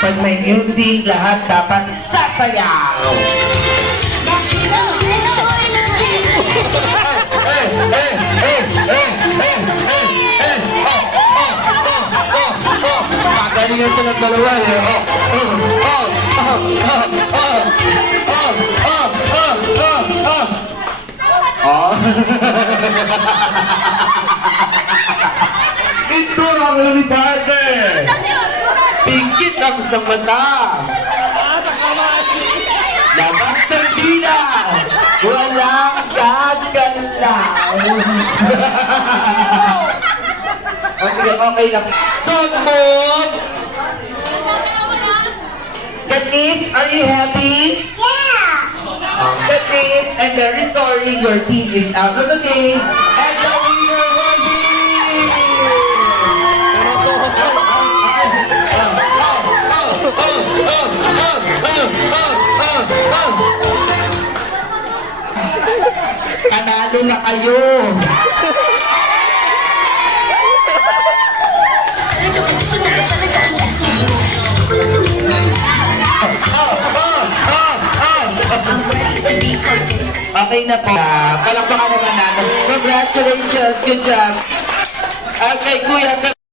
Pag may music, lahat dapat sasayaw. Magalingan silang dalawa eh. Ito ang lilipate. Pingkit ang sa mata. Labas ng dila. Walang gagalaw. O sige, okay lang. Sugmog! Katniss, are you happy? Yeah! Katniss, I'm very sorry your team is out of the game. And the winner will be... Kanalo na kayo! Okay na po. Palakpakan naman natin. Congratulations. Good job. Okay, kuya.